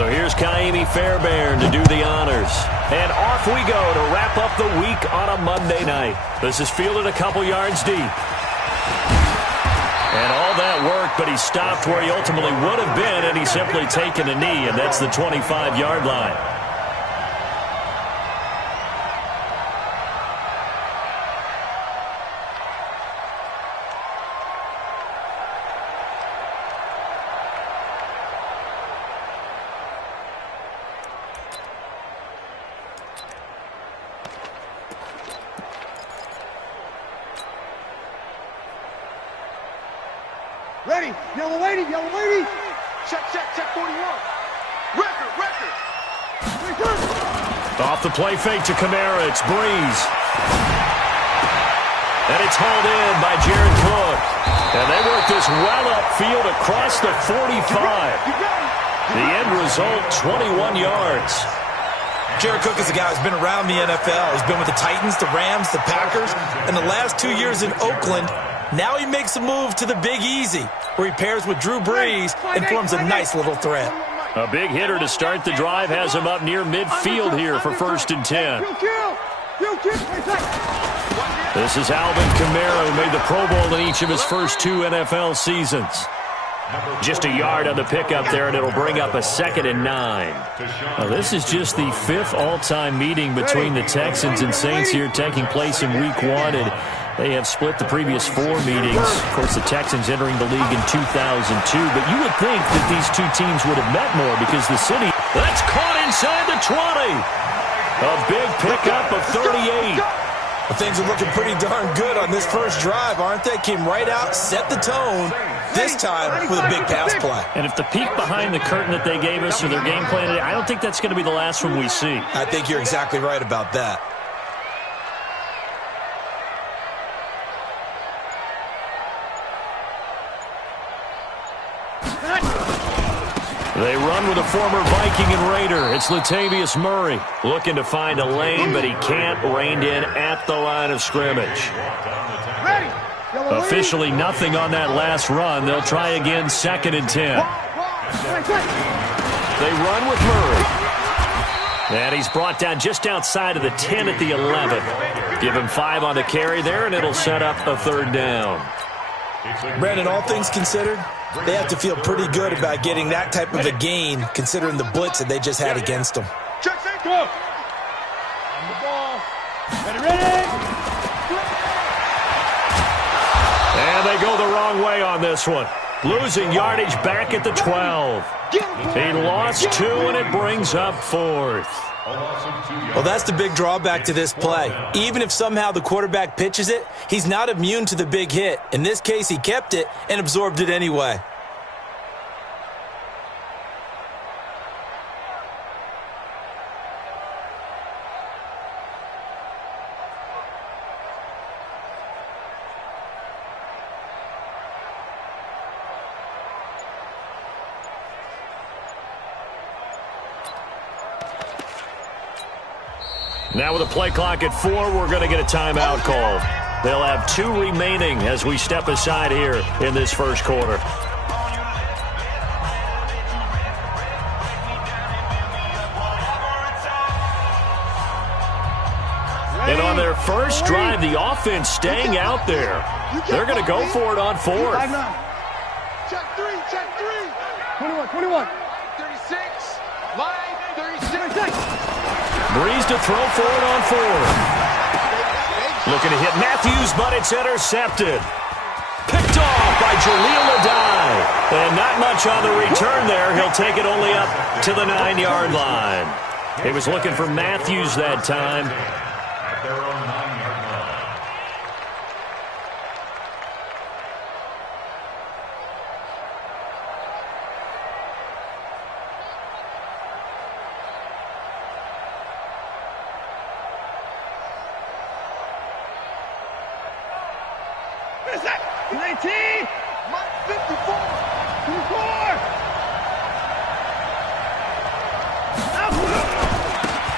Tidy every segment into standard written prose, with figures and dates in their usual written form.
So here's Kaimi Fairbairn to do the honors. And off we go to wrap up the week on a Monday night. This is fielded a couple yards deep. And all that work, but he stopped where he ultimately would have been, and he's simply taken a knee, and that's the 25-yard line. Ready, yellow lady, check, 41. Record. Off the play fake to Kamara, it's Breeze. And it's hauled in by Jared Cook. And they work this well upfield across the 45. The end result, 21 yards. Jared Cook is a guy who's been around the NFL. He's been with the Titans, the Rams, the Packers, and the last 2 years in Oakland. Now he makes a move to the Big Easy, where he pairs with Drew Brees and forms a nice little threat. A big hitter to start the drive has him up near midfield here for 1st and 10. This is Alvin Kamara, who made the Pro Bowl in each of his first 2 NFL seasons. Just a yard on the pickup there, and it'll bring up a 2nd and 9. Now, this is just the 5th all-time meeting between the Texans and Saints here, taking place in Week 1, and they have split the previous 4 meetings. Of course, the Texans entering the league in 2002, but you would think that these 2 teams would have met more because the city, that's caught inside the 20. A big pickup of 38. Well, things are looking pretty darn good on this first drive, aren't they? Came right out, set the tone, this time with a big pass play. And if the peek behind the curtain that they gave us or their game plan today, I don't think that's going to be the last one we see. I think you're exactly right about that. They run with a former Viking and Raider. It's Latavius Murray looking to find a lane, but he can't. Reined in at the line of scrimmage. Officially nothing on that last run. They'll try again, 2nd and 10. They run with Murray. And he's brought down just outside of the 10 at the 11. Give him 5 on the carry there, and it'll set up a 3rd down. Brandon, all things considered, they have to feel pretty good about getting that type of a gain, considering the blitz that they just had against them. Check, go. On the ball. Ready. And they go the wrong way on this one. Losing yardage back at the 12. He lost 2, and it brings up 4th. Well, that's the big drawback to this play. Even if somehow the quarterback pitches it, he's not immune to the big hit. In this case, he kept it and absorbed it anyway. Now with a play clock at 4, we're going to get a timeout call. They'll have 2 remaining as we step aside here in this first quarter. And on their first drive, the offense staying out there. They're going to go for it on 4th. Check 3. 21. 36. Line 36. Breeze to throw for it on 4th. Looking to hit Matthews, but it's intercepted. Picked off by Jaleel Adai. And not much on the return there. He'll take it only up to the 9-yard line. He was looking for Matthews that time. At their own 9-yard line. What is that? 19! 54!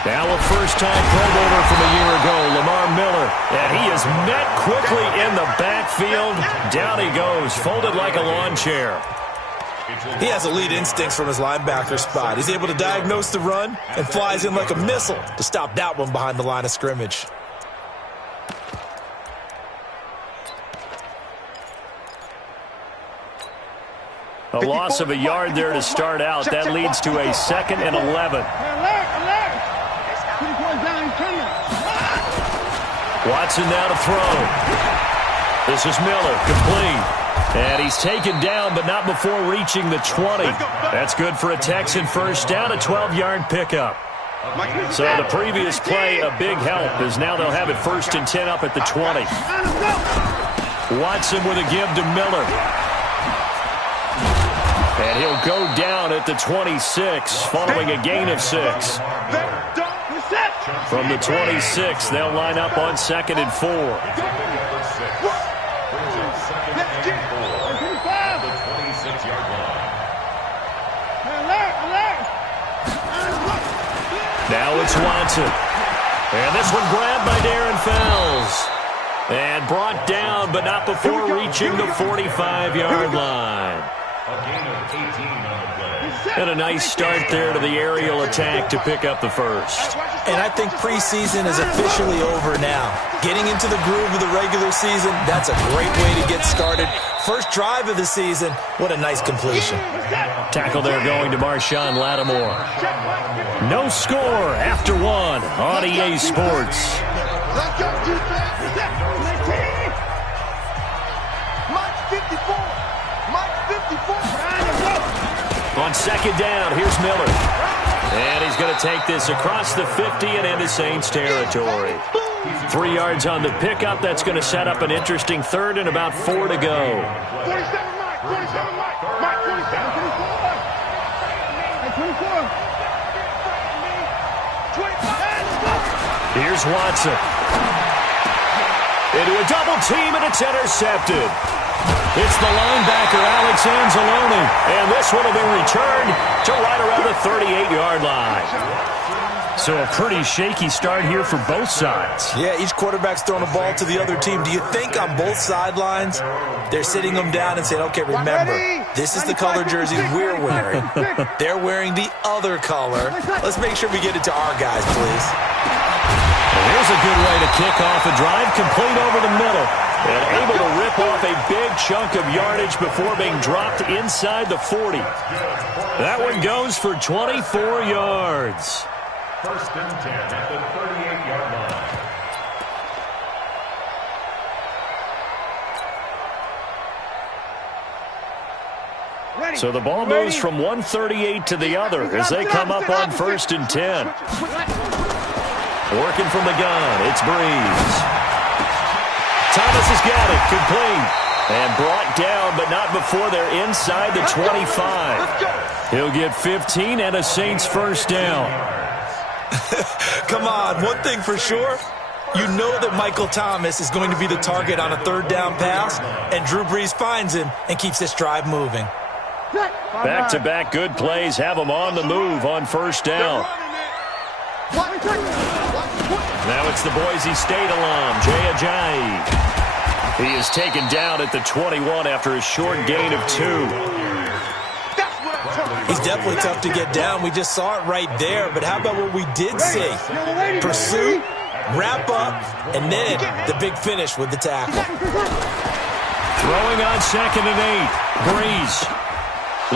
Now a first-time Pro Bowler from a year ago, Lamar Miller. And he is met quickly in the backfield. Down he goes, folded like a lawn chair. He has elite instincts from his linebacker spot. He's able to diagnose the run and flies in like a missile to stop that one behind the line of scrimmage. A loss of a yard there to start out. That leads to a 2nd and 11. Watson now to throw. This is Miller, complete. And he's taken down, but not before reaching the 20. That's good for a Texan first down, a 12-yard pickup. So the previous play, a big help, as now they'll have it 1st and 10 up at the 20. Watson with a give to Miller. And he'll go down at the 26, following a gain of 6. From the 26, they'll line up on 2nd and 4. Now it's Watson. And this one grabbed by Darren Fells. And brought down, but not before reaching the 45-yard line. And a nice start there to the aerial attack to pick up the first. And I think preseason is officially over now. Getting into the groove of the regular season, that's a great way to get started. First drive of the season, what a nice completion. Tackle there going to Marshawn Lattimore. No score after 1 on EA Sports. On 2nd down, here's Miller. And he's going to take this across the 50 and into Saints territory. 3 yards on the pickup. That's going to set up an interesting 3rd and about 4 to go. 47 Mike, 47 Mike, 24. Here's Watson. Into a double team, and it's intercepted. It's the linebacker, Alex Anzalone, and this one will be returned to right around the 38-yard line. So a pretty shaky start here for both sides. Yeah, each quarterback's throwing a ball to the other team. Do you think on both sidelines they're sitting them down and saying, okay, remember, this is the color jersey we're wearing. They're wearing the other color. Let's make sure we get it to our guys, please. Here's a good way to kick off a drive, complete over the middle. And able to rip off a big chunk of yardage before being dropped inside the 40. That one goes for 24 yards. 1st and 10 at the 38-yard line. So the ball moves from 138 to the other as they come up on 1st and 10. Working from the gun, it's Breeze. Thomas has got it, complete, and brought down, but not before they're inside the 25. He'll get 15 and a Saints first down. Come on, one thing for sure, you know that Michael Thomas is going to be the target on a 3rd down pass, and Drew Brees finds him and keeps this drive moving. Back-to-back good plays have him on the move on 1st down. Now it's the Boise State alum, Jay Ajayi. He is taken down at the 21 after a short gain of 2. He's definitely tough to get down. We just saw it right there. But how about what we did see? Pursuit, wrap up, and then the big finish with the tackle. Throwing on 2nd and 8. Breeze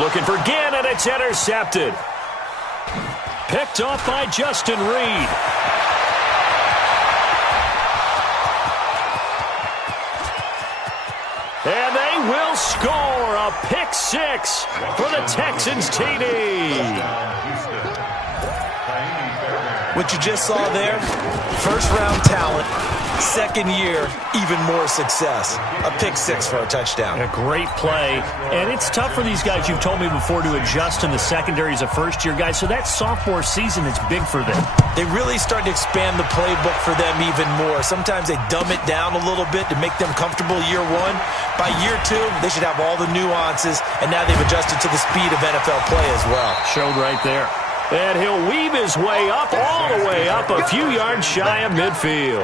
looking for Ginn, and it's intercepted. Picked off by Justin Reed. And they will score a pick 6 for the Texans TD. What you just saw there, first-round talent, 2nd year, even more success. A pick 6 for a touchdown. A great play. And it's tough for these guys, you've told me before, to adjust in the secondary as a first-year guy. So that sophomore season is big for them. They really start to expand the playbook for them even more. Sometimes they dumb it down a little bit to make them comfortable year 1. By year 2, they should have all the nuances, and now they've adjusted to the speed of NFL play as well. Showed right there. And he'll weave his way up, all the way up, a few yards shy of midfield.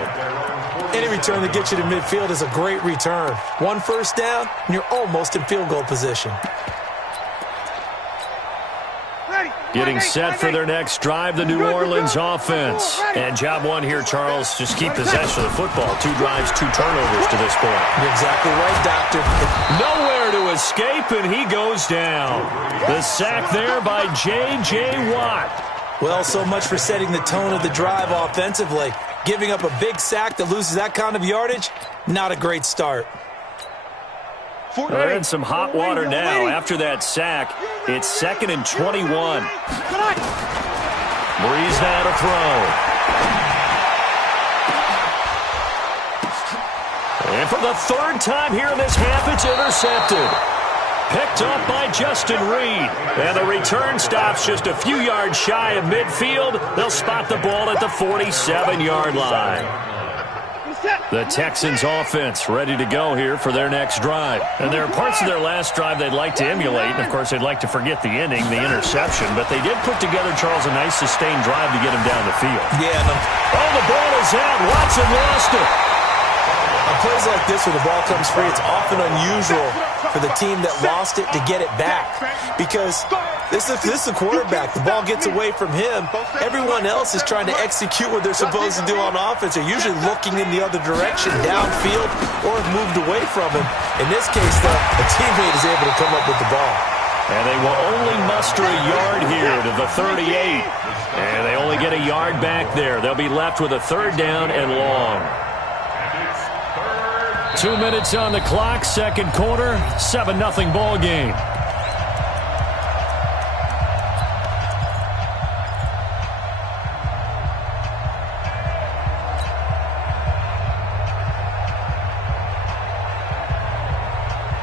Any return that gets you to midfield is a great return. 1 first down, and you're almost in field goal position. Getting set for their next drive, the New Orleans offense. And job one here, Charles, just keep possession of the football. 2 drives, 2 turnovers to this point. You're exactly right, Doctor. Nowhere to escape, and he goes down. The sack there by J.J. Watt. Well, so much for setting the tone of the drive offensively. Giving up a big sack that loses that kind of yardage, not a great start. They're in some hot water now. After that sack, it's 2nd and 21. Breeze now to throw. And for the 3rd time here in this half, it's intercepted. Picked up by Justin Reed. And the return stops just a few yards shy of midfield. They'll spot the ball at the 47-yard line. The Texans offense ready to go here for their next drive. And there are parts of their last drive they'd like to emulate. And, of course, they'd like to forget the ending, the interception. But they did put together, Charles, a nice sustained drive to get him down the field. Yeah. Oh, the ball is out. Watson lost it. On plays like this where the ball comes free, it's often unusual for the team that lost it to get it back. Because this is a quarterback. The ball gets away from him. Everyone else is trying to execute what they're supposed to do on offense. They're usually looking in the other direction, downfield, or have moved away from him. In this case, though, a teammate is able to come up with the ball. And they will only muster a yard here to the 38. And they only get a yard back there. They'll be left with a 3rd down and long. 2 minutes on the clock, 2nd quarter, 7-0 ball game.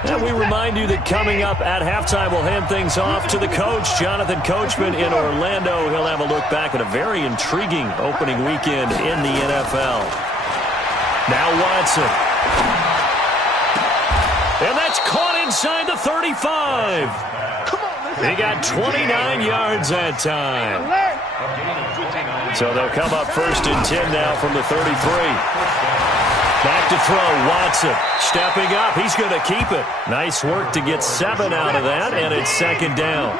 And we remind you that coming up at halftime, we'll hand things off to the coach, Jonathan Coachman in Orlando. He'll have a look back at a very intriguing opening weekend in the NFL. Now Watson. And that's caught inside the 35. He got 29 yards that time. So they'll come up 1st and 10 now from the 33. Back to throw, Watson. Stepping up, he's going to keep it. Nice work to get 7 out of that, and it's 2nd down.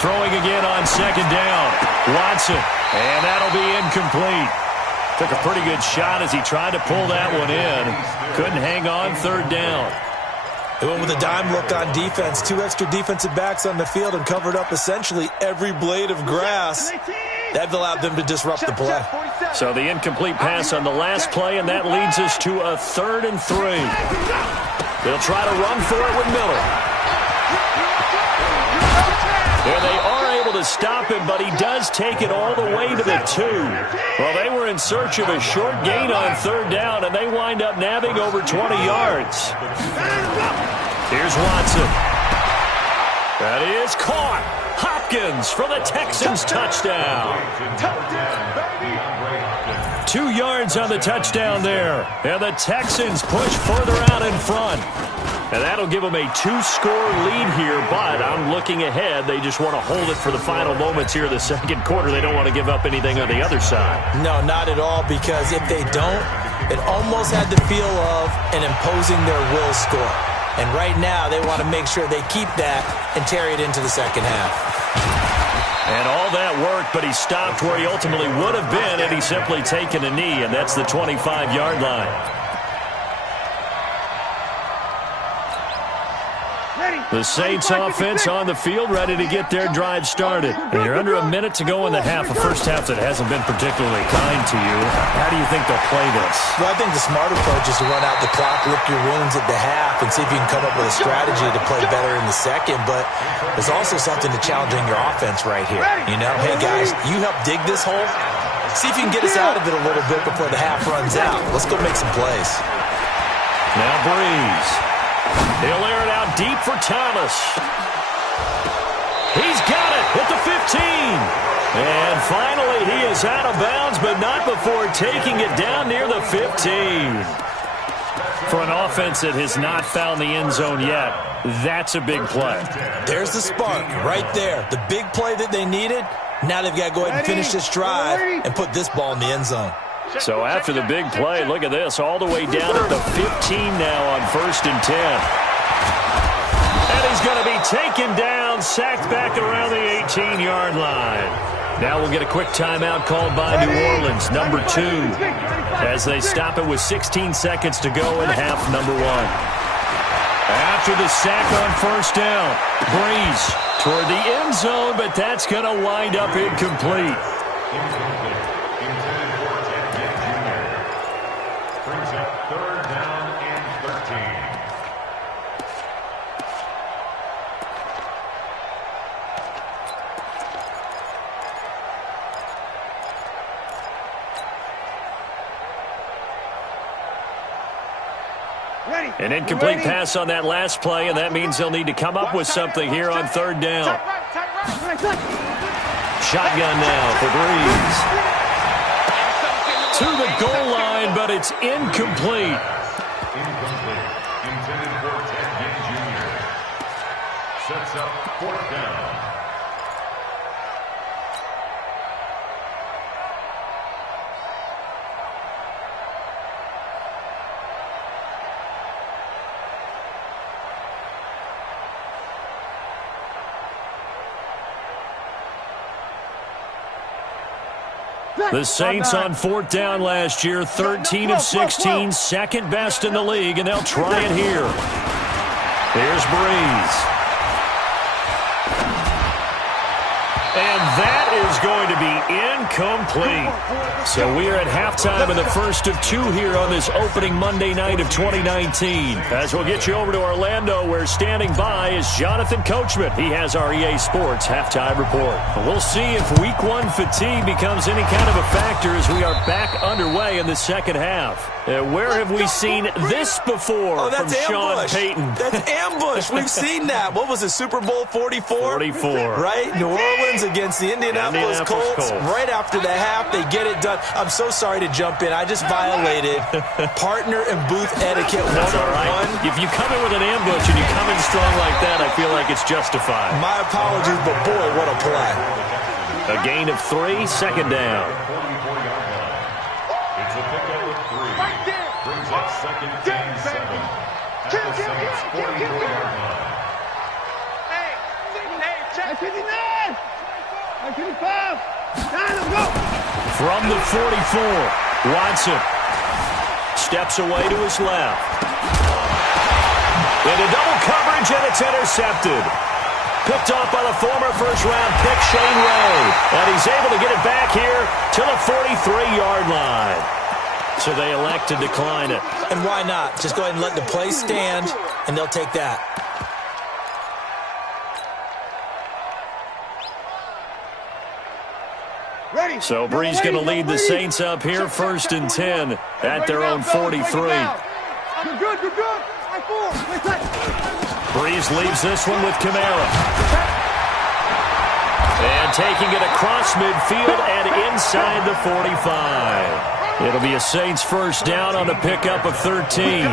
Throwing again on 2nd down. Watson, and that'll be incomplete. Took a pretty good shot as he tried to pull that one in. Couldn't hang on, 3rd down. They went with a dime look on defense. 2 extra defensive backs on the field and covered up essentially every blade of grass. That allowed them to disrupt the play. So the incomplete pass on the last play, and that leads us to a 3rd and 3. They'll try to run for it with Miller. There they are able to stop him, but he does take it all the way to the 2. Well, they were in search of a short gain on 3rd down, and they wind up nabbing over 20 yards. Here's Watson. That is caught. Hopkins for the Texans touchdown. 2 yards on the touchdown there. And the Texans push further out in front. And that'll give them a 2-score lead here, but I'm looking ahead. They just want to hold it for the final moments here of the 2nd quarter. They don't want to give up anything on the other side. No, not at all, because if they don't, it almost had the feel of an imposing their will score. And right now, they want to make sure they keep that and carry it into the 2nd half. And all that worked, but he stopped where he ultimately would have been had he simply taken a knee, and that's the 25-yard line. The Saints offense on the field, ready to get their drive started. And you're under a minute to go in the half, a first half that hasn't been particularly kind to you. How do you think they'll play this? Well, I think the smart approach is to run out the clock, lick your wounds at the half, and see if you can come up with a strategy to play better in the 2nd. But there's also something to challenging your offense right here. You know, hey, guys, you help dig this hole. See if you can get us out of it a little bit before the half runs out. Let's go make some plays. Now Breeze. He'll air it out deep for Thomas. He's got it at the 15. And finally, he is out of bounds, but not before taking it down near the 15. For an offense that has not found the end zone yet, that's a big play. There's the spark right there. The big play that they needed. Now they've got to go ahead and finish this drive and put this ball in the end zone. So after the big play, look at this, all the way down at the 15 now on 1st and 10. And he's going to be taken down, sacked back around the 18-yard line. Now we'll get a quick timeout called by New Orleans, number 2, as they stop it with 16 seconds to go in half number 1. After the sack on 1st down, Breeze toward the end zone, but that's going to wind up incomplete. Intended for Ted Jr. Brings up 3rd down and 13. An incomplete pass on that last play, and that means they'll need to come up with something here on 3rd down. Shotgun now for Breeze. To the goal line, but it's incomplete. Incomplete. Intended for Ted Jr. Sets up 4th down. The Saints on 4th down last year, 13 of 16, second best in the league, and they'll try it here. Here's Breeze. And that is going to be incomplete. So we are at halftime in the first of 2 here on this opening Monday night of 2019. As we'll get you over to Orlando, where standing by is Jonathan Coachman. He has our EA Sports halftime report. We'll see if week 1 fatigue becomes any kind of a factor as we are back underway in the second half. Where have we seen this before from Sean Payton? That's ambush. We've seen that. What was it, Super Bowl 44? 44. Right? New Orleans against the Indianapolis Colts. Right after the half, they get it done. I'm so sorry to jump in. I just violated partner and booth etiquette 101. That's all right. If you come in with an ambush and you come in strong like that, I feel like it's justified. My apologies, but boy, what a play. A gain of 3, second down. It's a pickup of 3. Brings up 2nd and 7. At the Saints' 44-yard line. From the 44, Watson steps away to his left. Into double coverage, and it's intercepted. Picked off by the former first-round pick, Shane Ray. And he's able to get it back here to the 43-yard line. So they elect to decline it. And why not? Just go ahead and let the play stand, and they'll take that. So Breeze going to lead the Saints up here, 1st and 10 at their own 43. Breeze leaves this one with Kamara. And taking it across midfield and inside the 45. It'll be a Saints first down on the pickup of 13.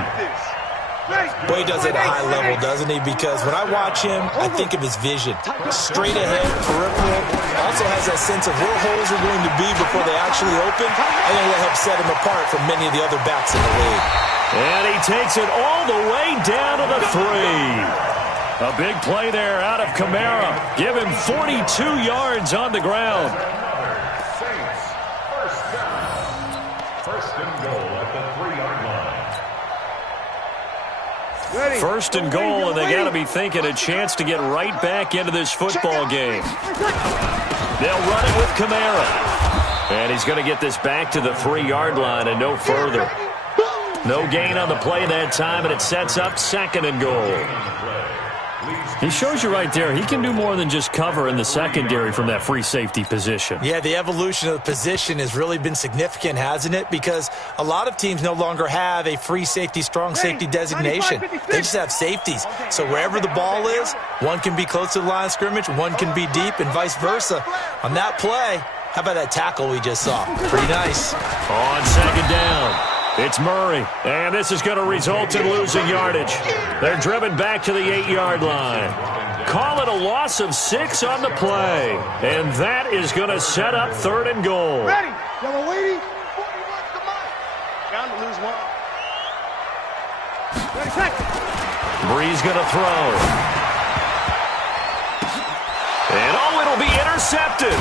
Boy, he does it at a high level, doesn't he? Because when I watch him, I think of his vision. Straight ahead, peripheral. Also has that sense of where holes are going to be before they actually open. I think that helps set him apart from many of the other backs in the league. And he takes it all the way down to the 3. A big play there out of Kamara. Give him 42 yards on the ground. Saints, first down. 1st and goal at the 3-yard line. 1st and goal, and they got to be thinking a chance to get right back into this football game. They'll run it with Kamara. And he's going to get this back to the 3-yard line and no further. No gain on the play that time, and it sets up 2nd and goal. He shows you right there, he can do more than just cover in the secondary from that free safety position. Yeah, the evolution of the position has really been significant, hasn't it? Because a lot of teams no longer have a free safety, strong safety designation. They just have safeties. So wherever the ball is, one can be close to the line of scrimmage, one can be deep, and vice versa. On that play, how about that tackle we just saw? Pretty nice. On 2nd down, it's Murray, and this is going to result in losing yardage. They're driven back to the 8-yard line. Call it a loss of 6 on the play, and that is going to set up 3rd and goal. Brees going to throw. And it'll be intercepted.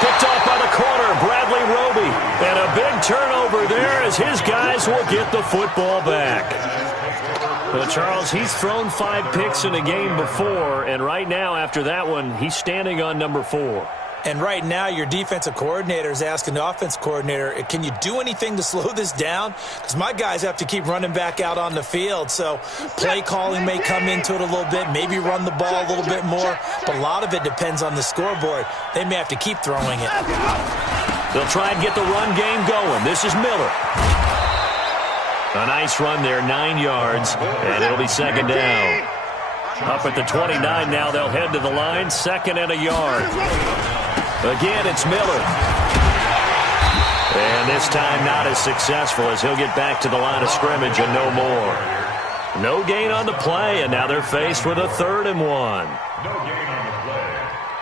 Picked off by the corner, Bradley Roby. And a big turnover there as his guys will get the football back. Well, Charles, he's thrown 5 picks in a game before, and right now, after that one, he's standing on number 4. And right now, your defensive coordinator is asking the offensive coordinator, can you do anything to slow this down? Because my guys have to keep running back out on the field. So play calling may come into it a little bit, maybe run the ball a little bit more. But a lot of it depends on the scoreboard. They may have to keep throwing it. They'll try and get the run game going. This is Miller. A nice run there, 9 yards, and it'll be second down. Up at the 29 now, they'll head to the line, 2nd and a yard. Again, it's Miller. And this time not as successful as he'll get back to the line of scrimmage and no more. No gain on the play, and now they're faced with a 3rd and 1. No gain on the play.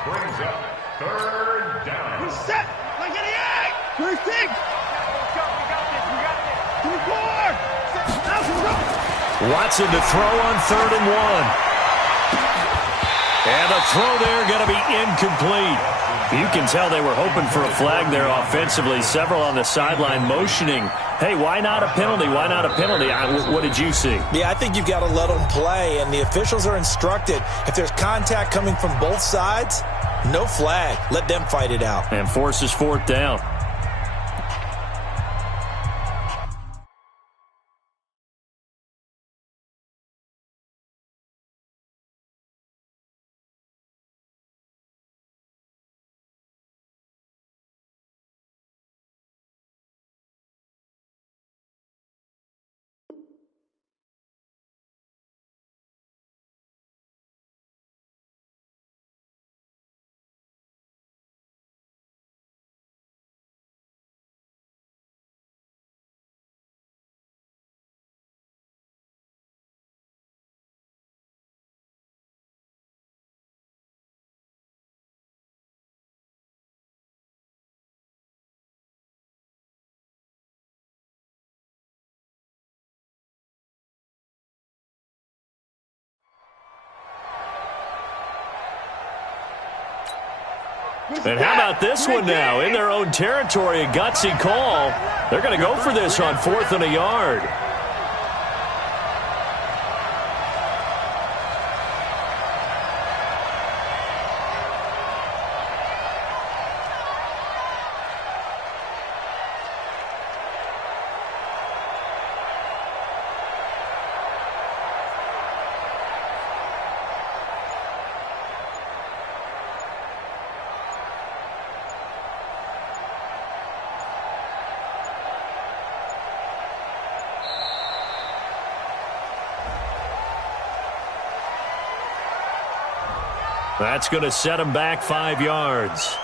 Brings up 3rd down. We're set. Like 88. 36. We got this. 24. Watson to throw on 3rd and 1. And the throw there going to be incomplete. You can tell they were hoping for a flag there offensively. Several on the sideline motioning, hey, why not a penalty? Why not a penalty? What did you see? Yeah, I think you've got to let them play, and the officials are instructed. If there's contact coming from both sides, no flag. Let them fight it out. And forces 4th down. And how about this one now? In their own territory, a gutsy call. They're going to go for this on 4th and a yard. That's going to set him back 5 yards.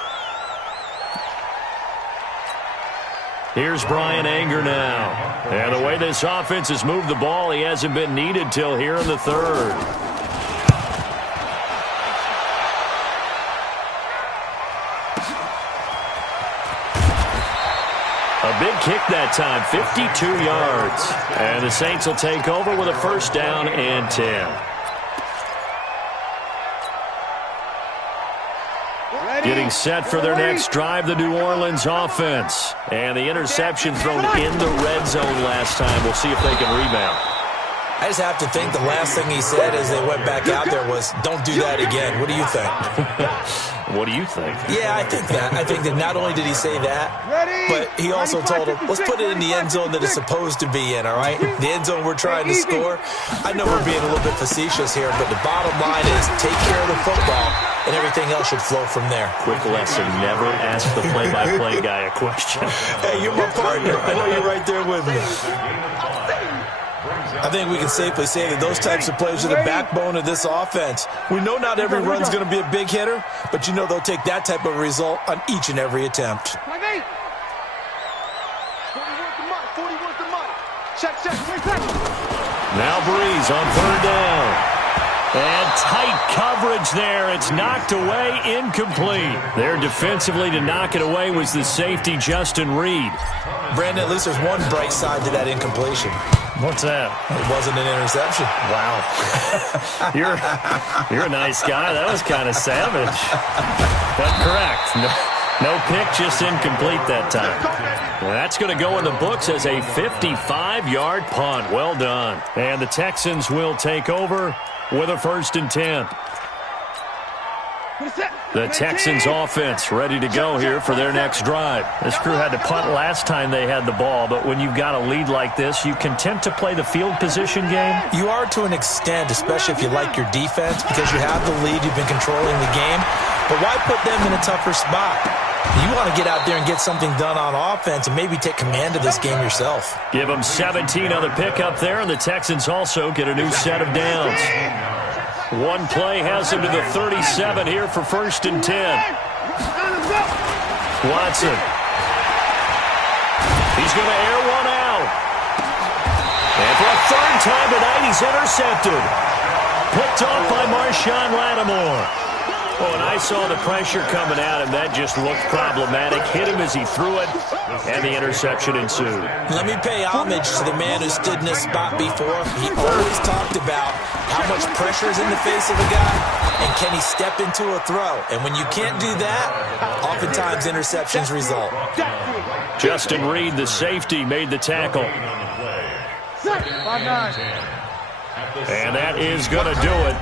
Here's Brian Anger now. And the way this offense has moved the ball, he hasn't been needed till here in the 3rd. A big kick that time, 52 yards. And the Saints will take over with a 1st down and 10. Getting set for their next drive, the New Orleans offense. And the interception thrown in the red zone last time. We'll see if they can rebound. I just have to think the last thing he said as they went back out there was, don't do that again. What do you think? What do you think? Yeah, I think that. I think that not only did he say that, but he also told him, let's put it in the end zone that it's supposed to be in, all right? The end zone we're trying to score. I know we're being a little bit facetious here, but the bottom line is take care of the football, and everything else should flow from there. Quick lesson, never ask the play-by-play guy a question. Hey, you're my partner. I know you're right there with me. I think we can safely say that those types of plays are the backbone of this offense. We know not every run's going to be a big hitter, but you know they'll take that type of result on each and every attempt. Now Brees on 3rd down. And tight coverage there. It's knocked away, incomplete. There defensively to knock it away was the safety, Justin Reed. Brandon, at least there's one bright side to that incompletion. What's that? It wasn't an interception. Wow. You're a nice guy. That was kind of savage. But correct. No pick, just incomplete that time. That's going to go in the books as a 55-yard punt. Well done. And the Texans will take over with a 1st and 10. The Texans offense ready to go here for their next drive. This crew had to punt last time they had the ball, but when you've got a lead like this, you content to play the field position game? You are to an extent, especially if you like your defense, because you have the lead, you've been controlling the game. But why put them in a tougher spot? You want to get out there and get something done on offense and maybe take command of this game yourself. Give them 17 on the pickup there, and the Texans also get a new set of downs. One play has him to the 37 here for 1st and 10. Watson. He's going to air one out. And for a 3rd time tonight, he's intercepted. Picked off by Marshawn Lattimore. Oh, and I saw the pressure coming at him. That just looked problematic. Hit him as he threw it, and the interception ensued. Let me pay homage to the man who stood in this spot before. He always talked about how much pressure is in the face of a guy, and can he step into a throw. And when you can't do that, oftentimes interceptions result. Justin Reed, the safety, made the tackle. And that is going to do it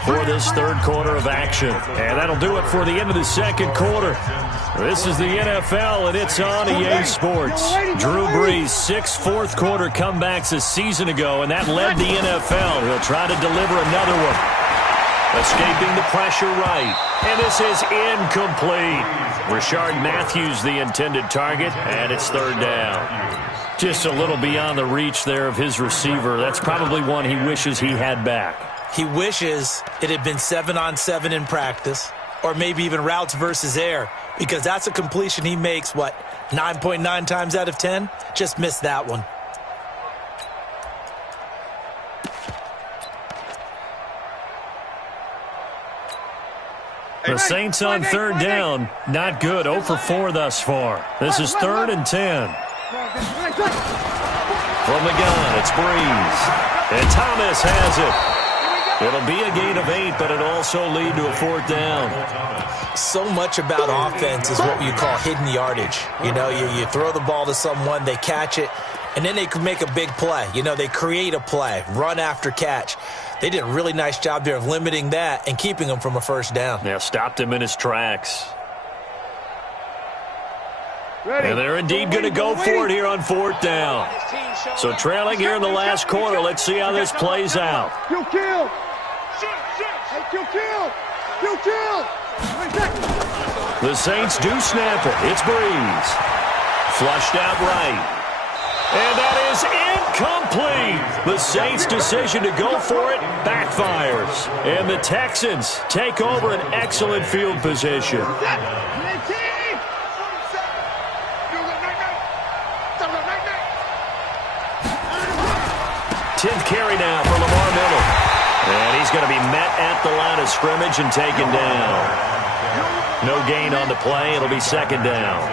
for this 3rd quarter of action. And that'll do it for the end of the 2nd quarter. This is the NFL, and it's on EA Sports. Drew Brees, 6 fourth-quarter comebacks a season ago, and that led the NFL. He'll try to deliver another one. Escaping the pressure right. And this is incomplete. Rashard Matthews, the intended target, and it's 3rd down. Just a little beyond the reach there of his receiver. That's probably one he wishes he had back. He wishes it had been 7-on-7 in practice, or maybe even routes versus air, because that's a completion he makes, 9.9 times out of 10? Just missed that one. The Saints on 3rd down. Not good. 0 for 4 thus far. This is 3rd and 10. From the gun, it's Brees. And Thomas has it. It'll be a gain of 8, but it'll also lead to a 4th down. So much about offense is what you call hidden yardage. You know, you throw the ball to someone, they catch it, and then they can make a big play. You know, they create a play, run after catch. They did a really nice job there of limiting that and keeping him from a 1st down. Yeah, stopped him in his tracks. And they're indeed going to go for it here on 4th down. So trailing here in the last quarter, let's see how this plays out. The Saints do snap it. It's Brees. Flushed out right. And that is incomplete. The Saints' decision to go for it backfires. And the Texans take over an excellent field position. 10th carry now for Lamar Miller. And he's going to be met at the line of scrimmage and taken down. No gain on the play. It'll be 2nd down.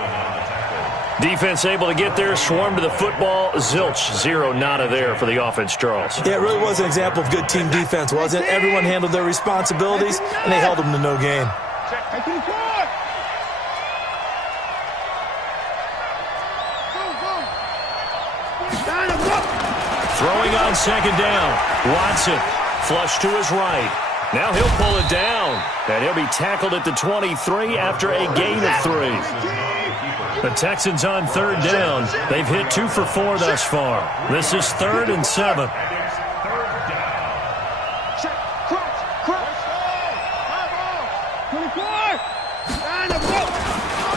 Defense able to get there, swarm to the football. Zilch, 0, nada there for the offense, Charles. Yeah, it really was an example of good team defense, wasn't it? Everyone handled their responsibilities, and they held them to no gain. Throwing on 2nd down. Watson, flush to his right. Now he'll pull it down, and he'll be tackled at the 23 after a gain of 3. The Texans on 3rd down. They've hit 2 for 4 thus far. This is 3rd and 7.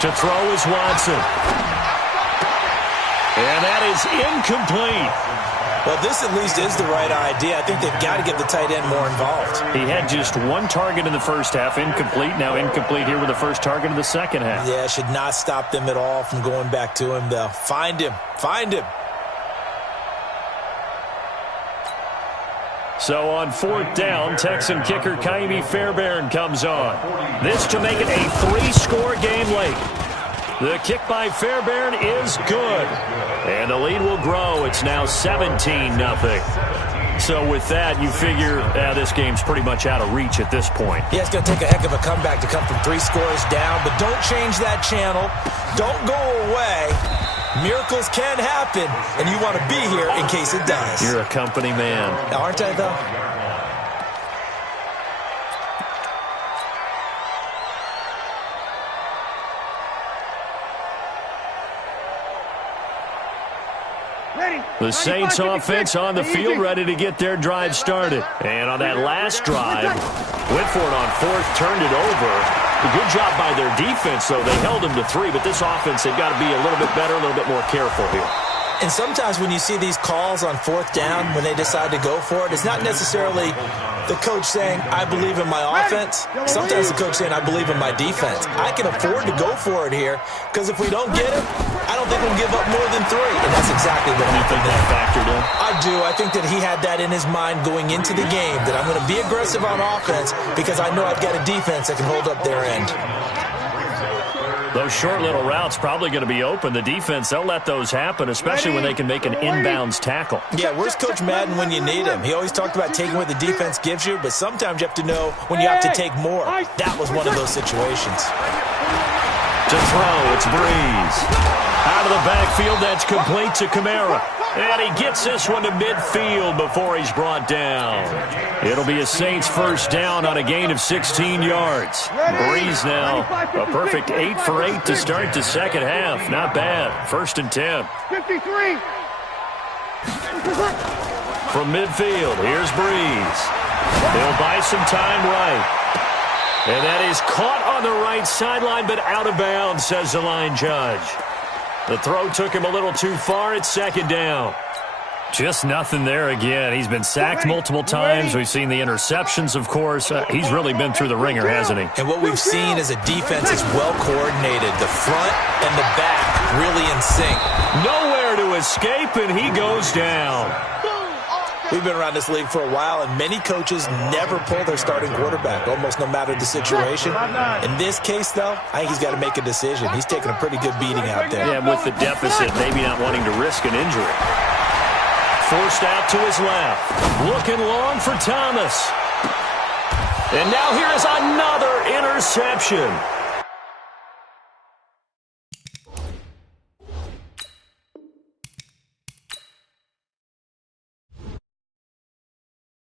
To throw is Watson. And that is incomplete. Well, this at least is the right idea. I think they've got to get the tight end more involved. He had just 1 target in the first half, incomplete. Now incomplete here with the first target of the second half. Yeah, should not stop them at all from going back to him, though. Find him. Find him. So on 4th down, Texan kicker Kaimi Fairbairn comes on. This to make it a 3-score game late. The kick by Fairbairn is good. And the lead will grow. It's now 17-0. So with that, you figure this game's pretty much out of reach at this point. Yeah, it's going to take a heck of a comeback to come from 3 scores down, but don't change that channel. Don't go away. Miracles can happen, and you want to be here in case it does. You're a company man. Aren't I, though? The Saints offense on the field, ready to get their drive started. And on that last drive, went for it on 4th, turned it over. A good job by their defense, though. They held them to 3, but this offense, they've got to be a little bit better, a little bit more careful here. And sometimes when you see these calls on 4th down, when they decide to go for it, it's not necessarily the coach saying, I believe in my offense. Sometimes the coach saying, I believe in my defense. I can afford to go for it here, because if we don't get it, I don't think we'll give up more than 3. And that's exactly what happened. You think that factored in? I do. I think that he had that in his mind going into the game, that I'm going to be aggressive on offense because I know I've got a defense that can hold up their end. Those short little routes probably going to be open. The defense, they'll let those happen, especially when they can make an inbounds tackle. Yeah, where's Coach Madden when you need him? He always talked about taking what the defense gives you, but sometimes you have to know when you have to take more. That was one of those situations. To throw, it's Breeze. Out of the backfield, that's complete to Kamara. And he gets this one to midfield before he's brought down. It'll be a Saints first down on a gain of 16 yards. Breeze now, a perfect 8 for 8 to start the second half. Not bad. 1st and 10. 53. From midfield, here's Breeze. They'll buy some time right. And that is caught on the right sideline, but out of bounds, says the line judge. The throw took him a little too far. It's 2nd down. Just nothing there again. He's been sacked multiple times. We've seen the interceptions, of course. He's really been through the ringer, hasn't he? And what we've seen is a defense is well coordinated. The front and the back really in sync. Nowhere to escape, and he goes down. We've been around this league for a while, and many coaches never pull their starting quarterback, almost no matter the situation. In this case, though, I think he's got to make a decision. He's taking a pretty good beating out there. Yeah, with the deficit, maybe not wanting to risk an injury. Forced out to his left. Looking long for Thomas. And now here is another interception.